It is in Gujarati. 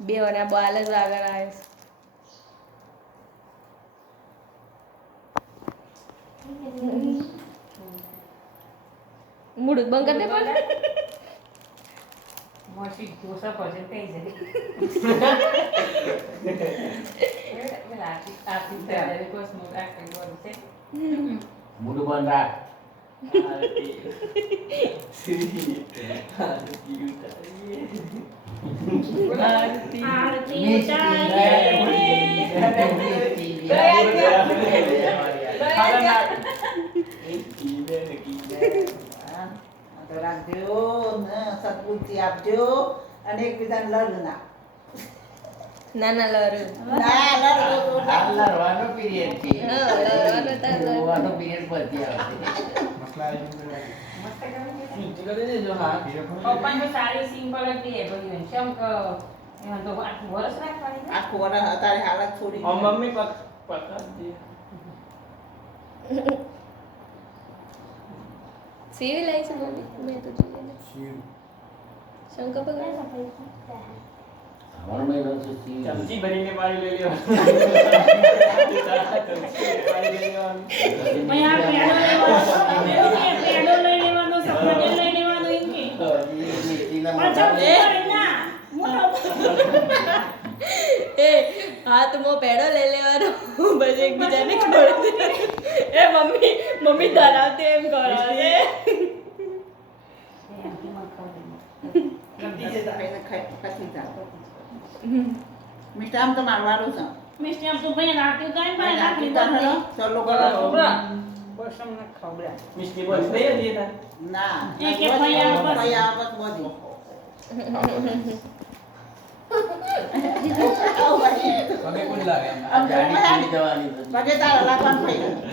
બે વરા બાલ જ આગળ આવે મૂડ બંધ કરી દે પણ મોસી ઢોસા પછી થઈ જાય પેલા આથી ત્યારે કોસમો રાખે બોલ છે મૂડ બંધ રાખ આરતી આરતી રાખજો ને સદબુદ્ધિ આપજો અને એકબીજાને લડ ના નાના લર ના લડ લડવાનો પીરિયડ છે હા લડવાનો તાર લડવાનો પીરિયડ પછી આવશે મસ્ત સીટી કરી દેજો હા પપ્પાને તો સારી સિમ્પલ જ દે ભઈ શમ કે એમાં તો આખું વરસ રાખવાની ને આખું વરસ અત્યારે હાલત છોડી મમ્મી પકડ દે સીવી લાઈ છે મમ્મી મેં તો જોઈએ ને શંકર ભગવાન શ્રાવણ મહિનો છે શિવ ચમચી ભરીને પાણી લઈ લેવાનું ચમચી પાણી લઈ લેવાનું ભાઈ આ પેડો લઈ લેવાનો સફરજન લઈ લેવાનો એમ કે મેથીના પણ મોઢા ચમચી ના મોટો એ હાથમાં પેડો લઈ લેવાનો પછી એકબીજાને ખવડાવી દેવાનો. એ મમ્મી ધરાવતી એમ કરાવે એમથી મત ખાવ ખસી જા મીઠામ તો મારવાનું છે મિસ્ટી આમ તો ભાઈ રાખ્યું તો એમ ભાઈ રાખી રાખી હેલો ચલો કરો બસમ ન ખવડા મિસ્ટી બોલ નહીં હતી તાર ના એ કે ફૈયા બસ. ફૈયા બસ બધી પગે કોણ લાગે આમ ગાડી પડી જવાની પગે તારા લાગવાનું ફૈયા